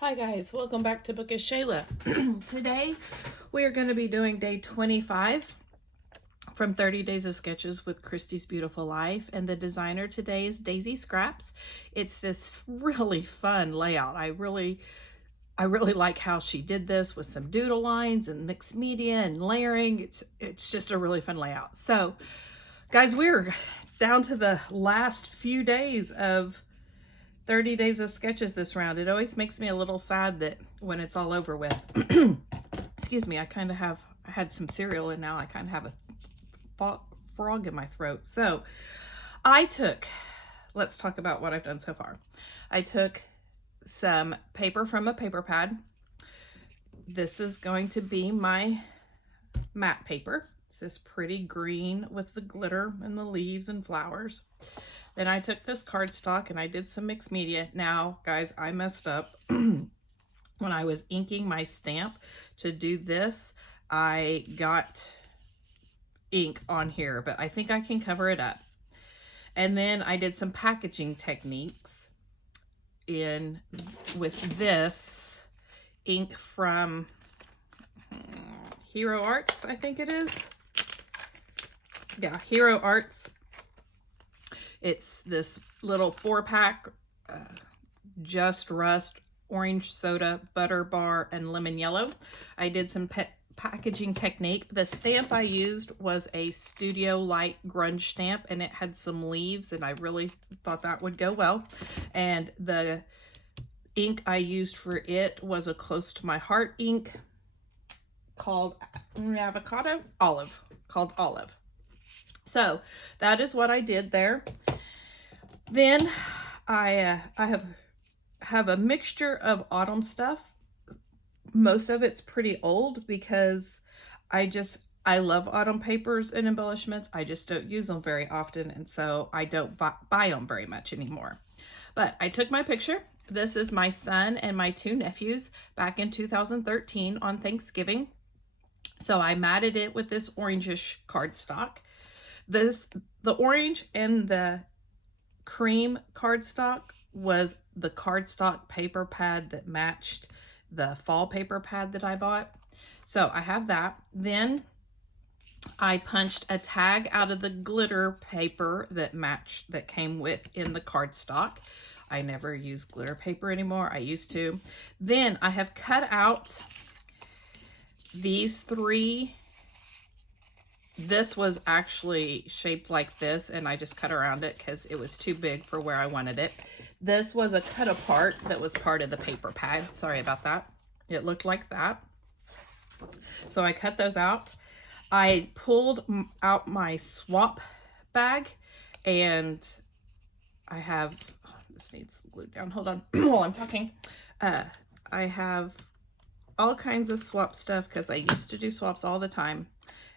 Hi guys, welcome back to Bookish Shayla. Today we are going to be doing day 25 from 30 Days of Sketches with Christy's Beautiful Life, and the designer today is Daisie Scraps. It's this really fun layout. I really like how she did this with some doodle lines and mixed media and layering. It's just a really fun layout. So guys, we're down to the last few days of 30 Days of Sketches this round. It always makes me a little sad that when it's all over with. Excuse me, I had some cereal and now I kind of have a frog in my throat. So let's talk about what I've done so far. I took some paper from a paper pad. This is going to be my matte paper. It's this pretty green with the glitter and the leaves and flowers. Then I took this cardstock and I did some mixed media. Now, guys, I messed up. When I was inking my stamp to do this, I got ink on here, but I think I can cover it up. And then I did some packaging techniques with this ink from Hero Arts, I think it is. Yeah, Hero Arts. It's this little 4-pack, Just Rust, orange soda, butter bar, and lemon yellow. I did some packaging technique. The stamp I used was a Studio Light grunge stamp, and it had some leaves, and I really thought that would go well. And the ink I used for it was a Close to My Heart ink called Olive. So that is what I did there. Then I have a mixture of autumn stuff. Most of it's pretty old because I love autumn papers and embellishments. I just don't use them very often, and so I don't buy them very much anymore. But I took my picture. This is my son and my 2 nephews back in 2013 on Thanksgiving. So I matted it with this orangish cardstock. The orange and the cream cardstock was the cardstock paper pad that matched the fall paper pad that I bought. So I have that. Then I punched a tag out of the glitter paper that came in the cardstock. I never use glitter paper anymore. I used to. Then I have cut out these 3. This was actually shaped like this, and I just cut around it because it was too big for where I wanted it. This was a cut apart that was part of the paper pad. Sorry about that. It looked like that. So I cut those out. I pulled out my swap bag, and I have, this needs glued down. Hold on while I'm talking. I have all kinds of swap stuff because I used to do swaps all the time.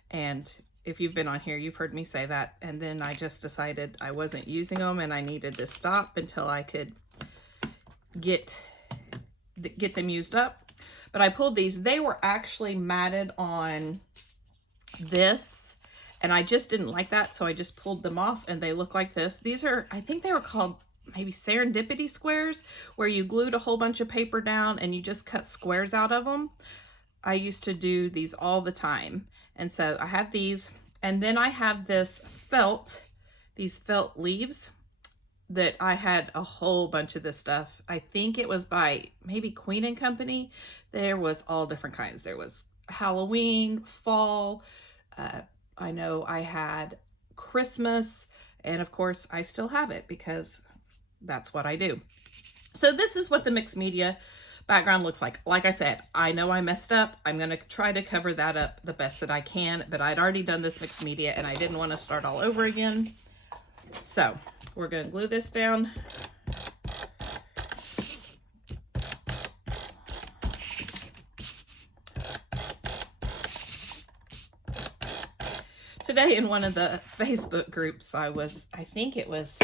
And if you've been on here, you've heard me say that. And then I just decided I wasn't using them and I needed to stop until I could get them used up. But I pulled these. They were actually matted on this, and I just didn't like that, so I just pulled them off, and they look like this. These are, I think they were called maybe serendipity squares, where you glued a whole bunch of paper down and you just cut squares out of them. I used to do these all the time. And so I have these, and then I have these felt leaves that I had a whole bunch of this stuff. I think it was by maybe Queen and Company. There was all different kinds. There was Halloween, fall. I know I had Christmas, and of course I still have it because that's what I do. So this is what the mixed media background looks like. Like I said, I know I messed up. I'm going to try to cover that up the best that I can, but I'd already done this mixed media and I didn't want to start all over again. So we're going to glue this down. Today in one of the Facebook groups, I think it was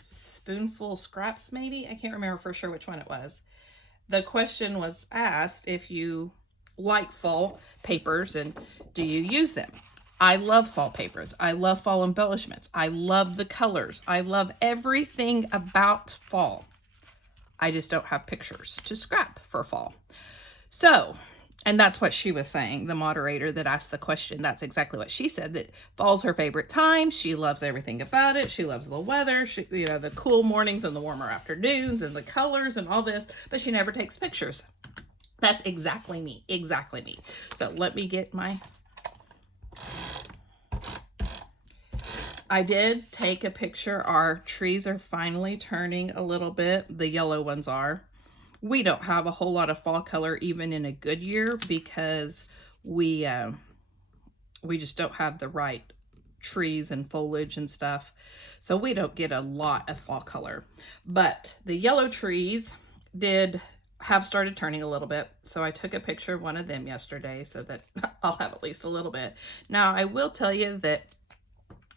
Spoonful Scraps maybe. I can't remember for sure which one it was. The question was asked if you like fall papers and do you use them. I love fall papers. I love fall embellishments. I love the colors. I love everything about fall. I just don't have pictures to scrap for fall. So, and that's what she was saying, the moderator that asked the question. That's exactly what she said, that fall's her favorite time. She loves everything about it. She loves the weather, you know, the cool mornings and the warmer afternoons and the colors and all this, but she never takes pictures. That's exactly me, exactly me. So let me get my... I did take a picture. Our trees are finally turning a little bit. The yellow ones are. We don't have a whole lot of fall color even in a good year because we just don't have the right trees and foliage and stuff. So we don't get a lot of fall color. But the yellow trees have started turning a little bit. So I took a picture of one of them yesterday so that I'll have at least a little bit. Now I will tell you that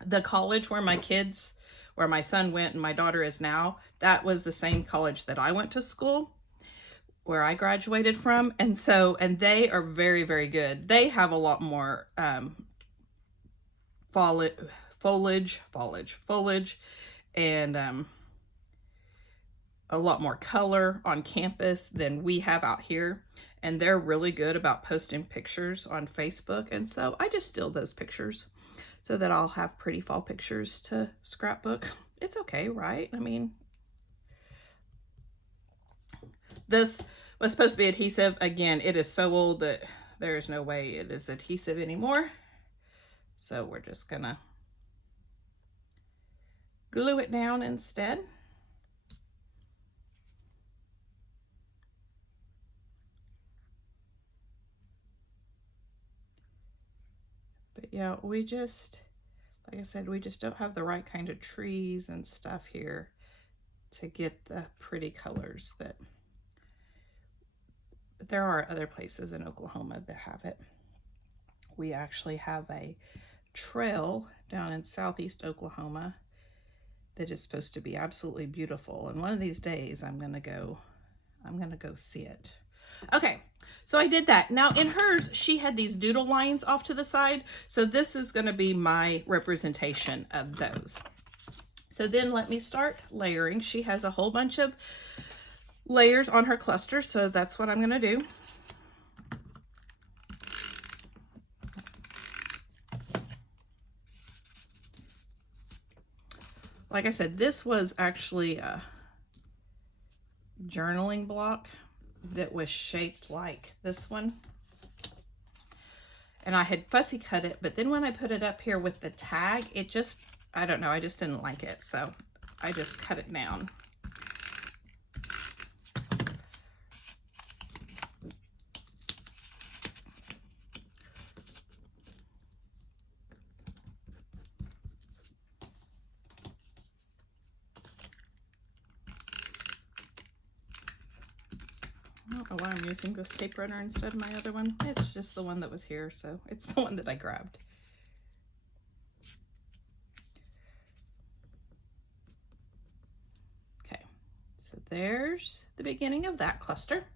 the college where my son went and my daughter is now, that was the same college that I went to school, where I graduated from. And they are very, very good. They have a lot more foliage and a lot more color on campus than we have out here. And they're really good about posting pictures on Facebook. And so I just steal those pictures so that I'll have pretty fall pictures to scrapbook. It's okay, right? I mean, this was supposed to be adhesive. Again, it is so old that there is no way it is adhesive anymore. So we're just gonna glue it down instead. But yeah, we just, like I said, we just don't have the right kind of trees and stuff here to get the pretty colors that... But there are other places in Oklahoma that have it. We actually have a trail down in southeast Oklahoma that is supposed to be absolutely beautiful. And one of these days I'm gonna go see it. Okay, so I did that. Now in hers, she had these doodle lines off to the side. So this is gonna be my representation of those. So then let me start layering. She has a whole bunch of layers on her cluster, so that's what I'm gonna do. Like I said, this was actually a journaling block that was shaped like this one. And I had fussy cut it, but then when I put it up here with the tag, it just, I don't know, I just didn't like it. So I just cut it down. I don't know why I'm using this tape runner instead of my other one. It's just the one that was here, so it's the one that I grabbed. Okay, so there's the beginning of that cluster.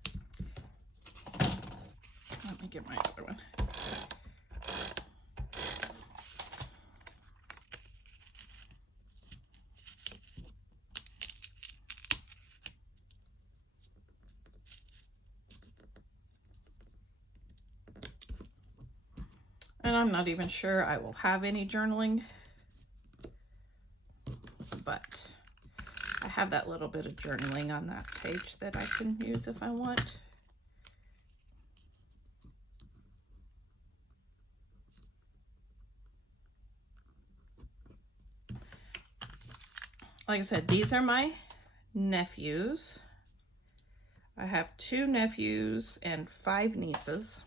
Let me get my other one. And I'm not even sure I will have any journaling, but I have that little bit of journaling on that page that I can use if I want. Like I said, these are my nephews. I have 2 nephews and 5 nieces.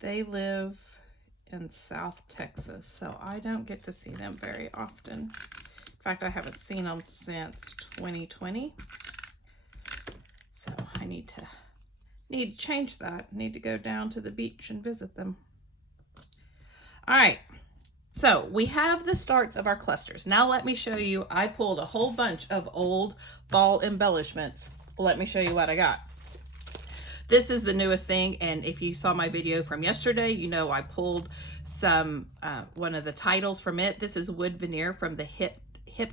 They live in South Texas, so I don't get to see them very often. In fact, I haven't seen them since 2020. So I need to change that. Need to go down to the beach and visit them. All right. So we have the starts of our clusters. Now let me show you, I pulled a whole bunch of old fall embellishments. Let me show you what I got. This is the newest thing, and if you saw my video from yesterday, you know I pulled some one of the titles from it. This is wood veneer from the Hip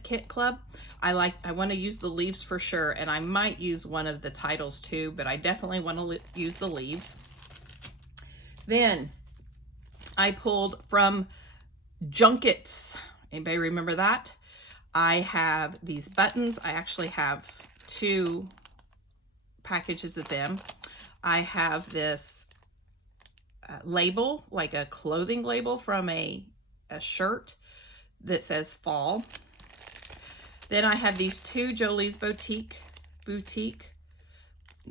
Kit Club. I want to use the leaves for sure, and I might use one of the titles too, but I definitely want to use the leaves. Then I pulled from Junkets. Anybody remember that? I have these buttons. I actually have 2 packages of them. I have this label, like a clothing label from a shirt that says fall. Then I have these 2 Jolie's Boutique.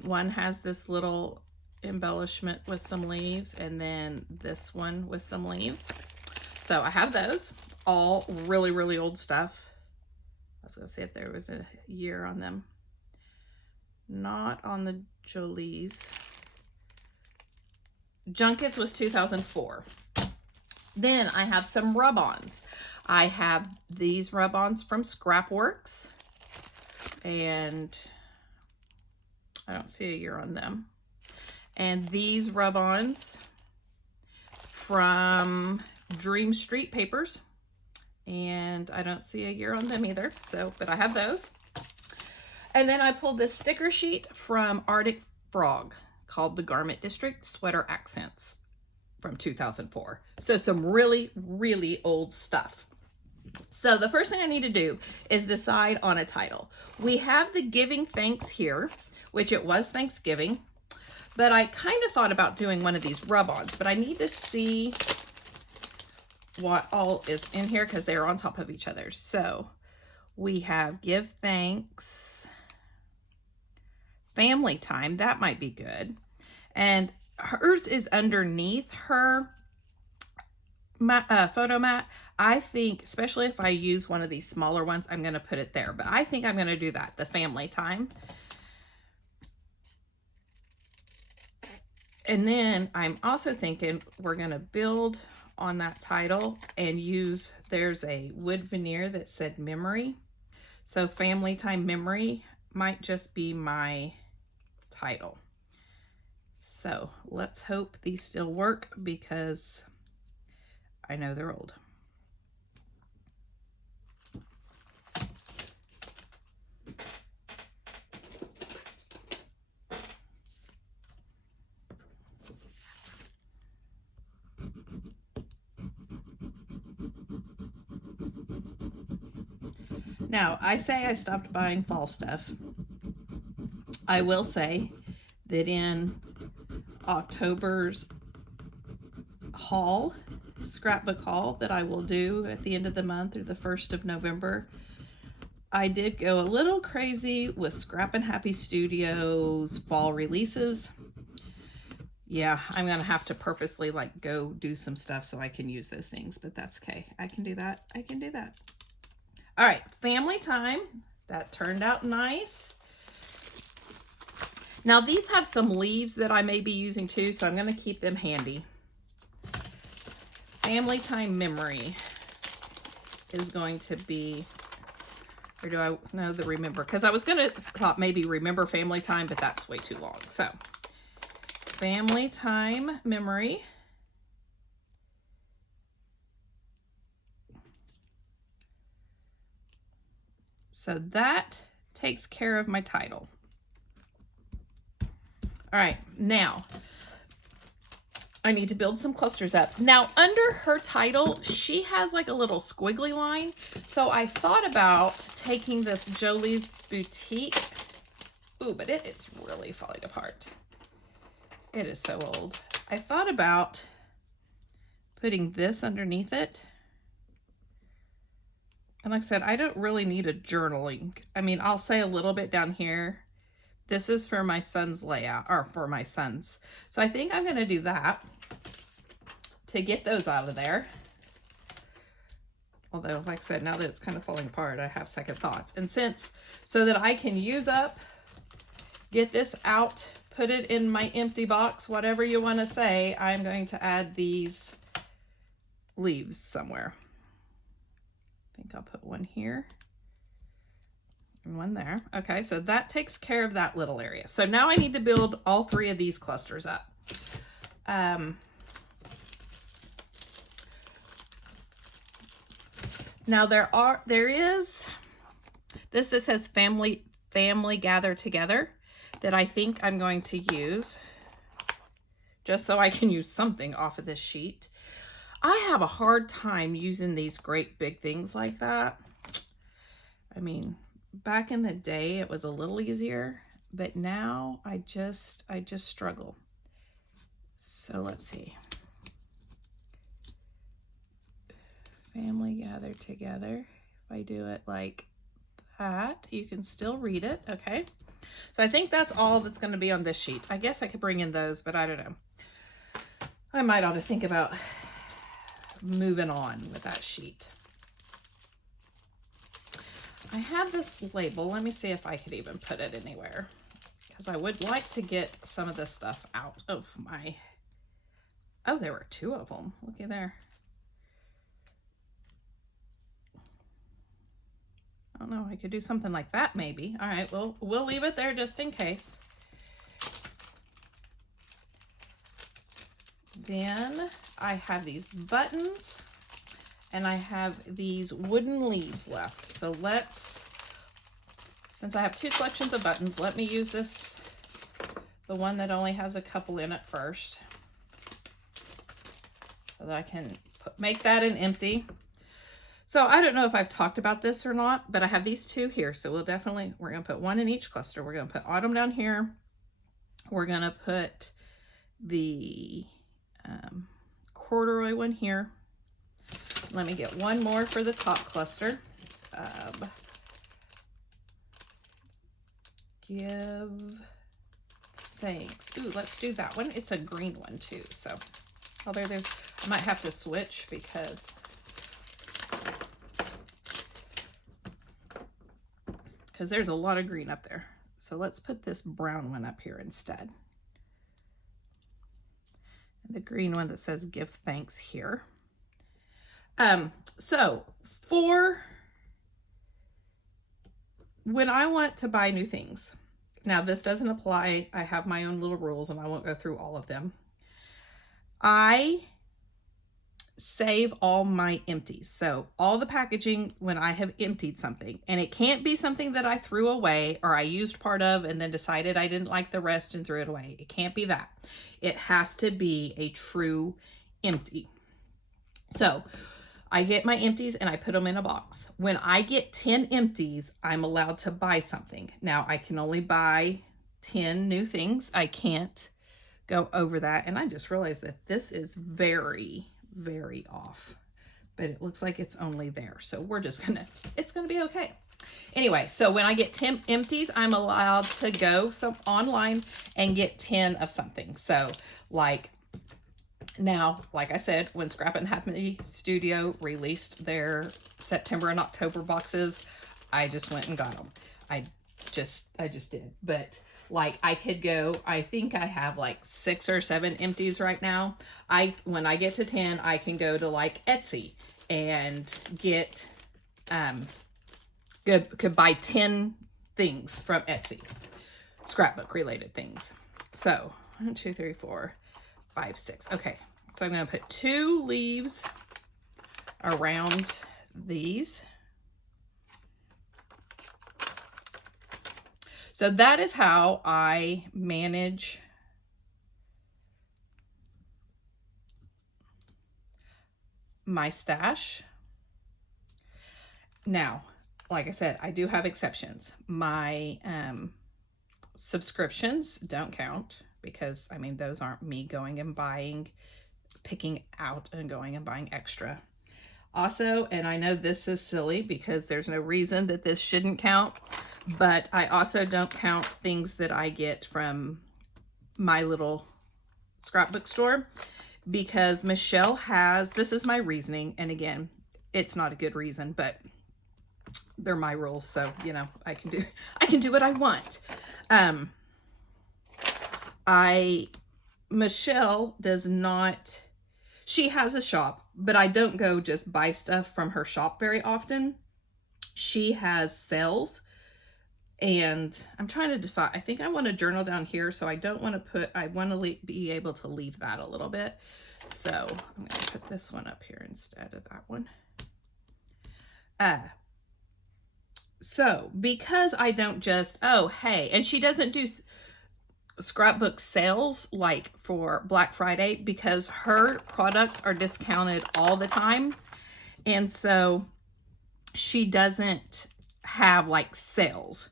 One has this little embellishment with some leaves, and then this one with some leaves. So I have those, all really, really old stuff. I was gonna see if there was a year on them. Not on the Jolie's. Junkets was 2004. Then I have some rub-ons. I have these rub-ons from Scrapworks, and I don't see a year on them. And these rub-ons from Dream Street Papers, and I don't see a year on them either. So, but I have those. And then I pulled this sticker sheet from Arctic Frog called the Garment District Sweater Accents from 2004. So some really, really old stuff. So the first thing I need to do is decide on a title. We have the Giving Thanks here, which it was Thanksgiving, but I kind of thought about doing one of these rub-ons, but I need to see what all is in here because they're on top of each other. So we have Give Thanks, Family Time, that might be good. And hers is underneath her photo mat. I think, especially if I use one of these smaller ones, I'm going to put it there. But I think I'm going to do that, the Family Time. And then I'm also thinking we're going to build on that title and use, there's a wood veneer that said Memory. So Family Time Memory might just be my title. So let's hope these still work because I know they're old. Now, I say I stopped buying fall stuff. I will say that in October's haul, scrapbook haul that I will do at the end of the month or the 1st of November, I did go a little crazy with Scrappin' Happy Studios fall releases. Yeah, I'm gonna have to purposely like go do some stuff so I can use those things, but that's okay. I can do that. I can do that. All right, Family Time. That turned out nice. Now these have some leaves that I may be using too, so I'm going to keep them handy. Family Time Memory is going to be, or do I know the Remember? Because I was going to thought maybe Remember Family Time, but that's way too long. So Family Time Memory. So that takes care of my title. All right, now I need to build some clusters up. Now under her title, she has like a little squiggly line. So I thought about taking this Jolie's Boutique. Ooh, but it is really falling apart. It is so old. I thought about putting this underneath it. And like I said, I don't really need a journaling. I mean, I'll say a little bit down here. This is for my son's layout, or for my son's. So I think I'm going to do that to get those out of there. Although, like I said, now that it's kind of falling apart, I have second thoughts. And so that I can use up, get this out, put it in my empty box, whatever you want to say, I'm going to add these leaves somewhere. I think I'll put one here. and one there. Okay, so that takes care of that little area. So now I need to build all 3 of these clusters up. Now there is this that says family gather together that I think I'm going to use just so I can use something off of this sheet. I have a hard time using these great big things like that. I mean, back in the day it was a little easier, but now I just struggle. So let's see. Family gather together. If I do it like that, you can still read it. Okay. So I think that's all that's going to be on this sheet. I guess I could bring in those, but I don't know. I might ought to think about moving on with that sheet. I have this label. Let me see if I could even put it anywhere, because I would like to get some of this stuff out of my... Oh, there were 2 of them. Looky there. I don't know. I could do something like that maybe. All right, well, we'll leave it there just in case. Then I have these buttons and I have these wooden leaves left. So since I have 2 collections of buttons, let me use the one that only has a couple in it first, so that I can make that an empty. So I don't know if I've talked about this or not, but I have these 2 here. So we're going to put 1 in each cluster. We're going to put autumn down here. We're going to put the corduroy one here. Let me get 1 more for the top cluster. Give thanks. Ooh, let's do that one. It's a green one too. So, although I might have to switch because there's a lot of green up there. So let's put this brown one up here instead. And the green one that says give thanks here. So for when I want to buy new things, now this doesn't apply. I have my own little rules and I won't go through all of them. I save all my empties. So all the packaging when I have emptied something, and it can't be something that I threw away or I used part of and then decided I didn't like the rest and threw it away. It can't be that. It has to be a true empty. So I get my empties and I put them in a box. When I get 10 empties, I'm allowed to buy something. Now I can only buy 10 new things. I can't go over that. And I just realized that this is very, very off, but it looks like it's only there. So we're just it's gonna be okay. Anyway, so when I get 10 empties, I'm allowed to go online and get 10 of something. So like now, like I said, when Scrap and Happy Studio released their September and October boxes, I just went and got them. I just did. But like I could go, I think I have like 6 or 7 empties right now. When I get to 10, I can go to like Etsy and get, could buy 10 things from Etsy, scrapbook related things. So 1, 2, 3, 4, 5, 6. Okay. So I'm going to put 2 leaves around these. So that is how I manage my stash. Now, like I said, I do have exceptions. My subscriptions don't count because, I mean, those aren't me going and picking out and going and buying extra. Also, and I know this is silly because there's no reason that this shouldn't count, but I also don't count things that I get from my little scrapbook store because Michelle has, this is my reasoning, and again, it's not a good reason, but they're my rules, so you know, I can do what I want. Michelle does not, she has a shop, but I don't go just buy stuff from her shop very often. She has sales And I'm trying to decide. I think I want to journal down here, so I don't want to put, I want to be able to leave that a little bit. So I'm going to put this one up here instead of that one. So because I don't just, oh, hey, and she doesn't do scrapbook sales like for Black Friday because her products are discounted all the time. And so she doesn't have like sales.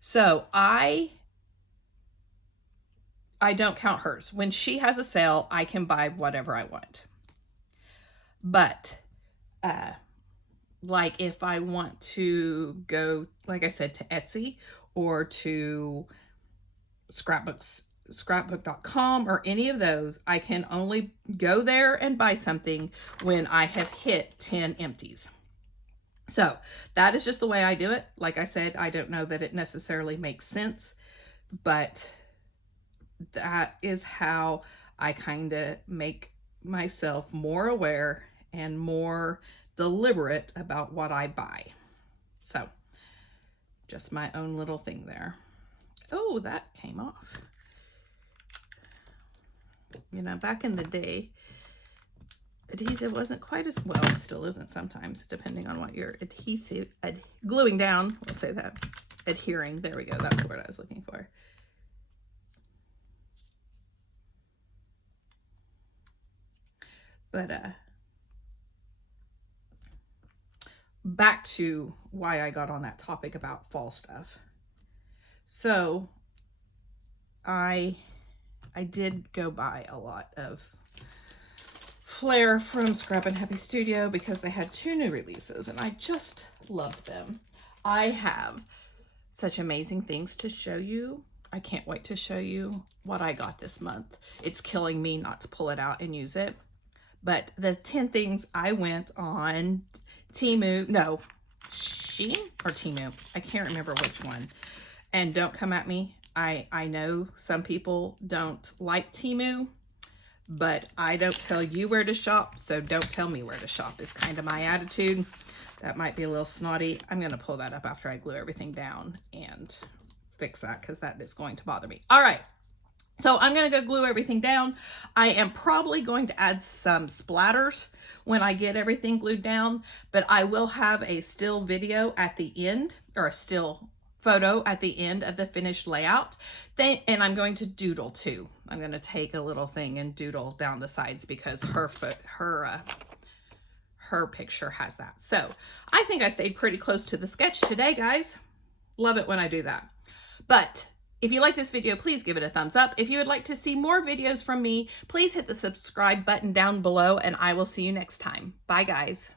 So I don't count hers. When she has a sale, I can buy whatever I want. But like if I want to go, like I said, to Etsy or to scrapbook.com or any of those, I can only go there and buy something when I have hit 10 empties. So that is just the way I do it. Like I said, I don't know that it necessarily makes sense, but that is how I kind of make myself more aware and more deliberate about what I buy. So just my own little thing there. Oh, that came off. You know, back in the day, adhesive wasn't quite as well. It still isn't sometimes, depending on what your adhesive, gluing down, we'll say that, adhering, there we go, that's the word I was looking for. But back to why I got on that topic about fall stuff. So I did go buy a lot of Flair from Scrap and Happy Studio because they had 2 new releases and I just loved them. I have such amazing things to show you. I can't wait to show you what I got this month. It's killing me not to pull it out and use it. But the 10 things I went on Temu, no, Shein or Temu, I can't remember which one. And don't come at me. I know some people don't like Temu, but I don't tell you where to shop, so don't tell me where to shop is kind of my attitude. That might be a little snotty. I'm going to pull that up after I glue everything down and fix that because that is going to bother me. All right. So I'm going to go glue everything down. I am probably going to add some splatters when I get everything glued down, but I will have a still video at the end, or a still photo at the end of the finished layout. And I'm going to doodle too. I'm going to take a little thing and doodle down the sides because her picture has that. So I think I stayed pretty close to the sketch today, guys. Love it when I do that. But if you like this video, please give it a thumbs up. If you would like to see more videos from me, please hit the subscribe button down below and I will see you next time. Bye, guys.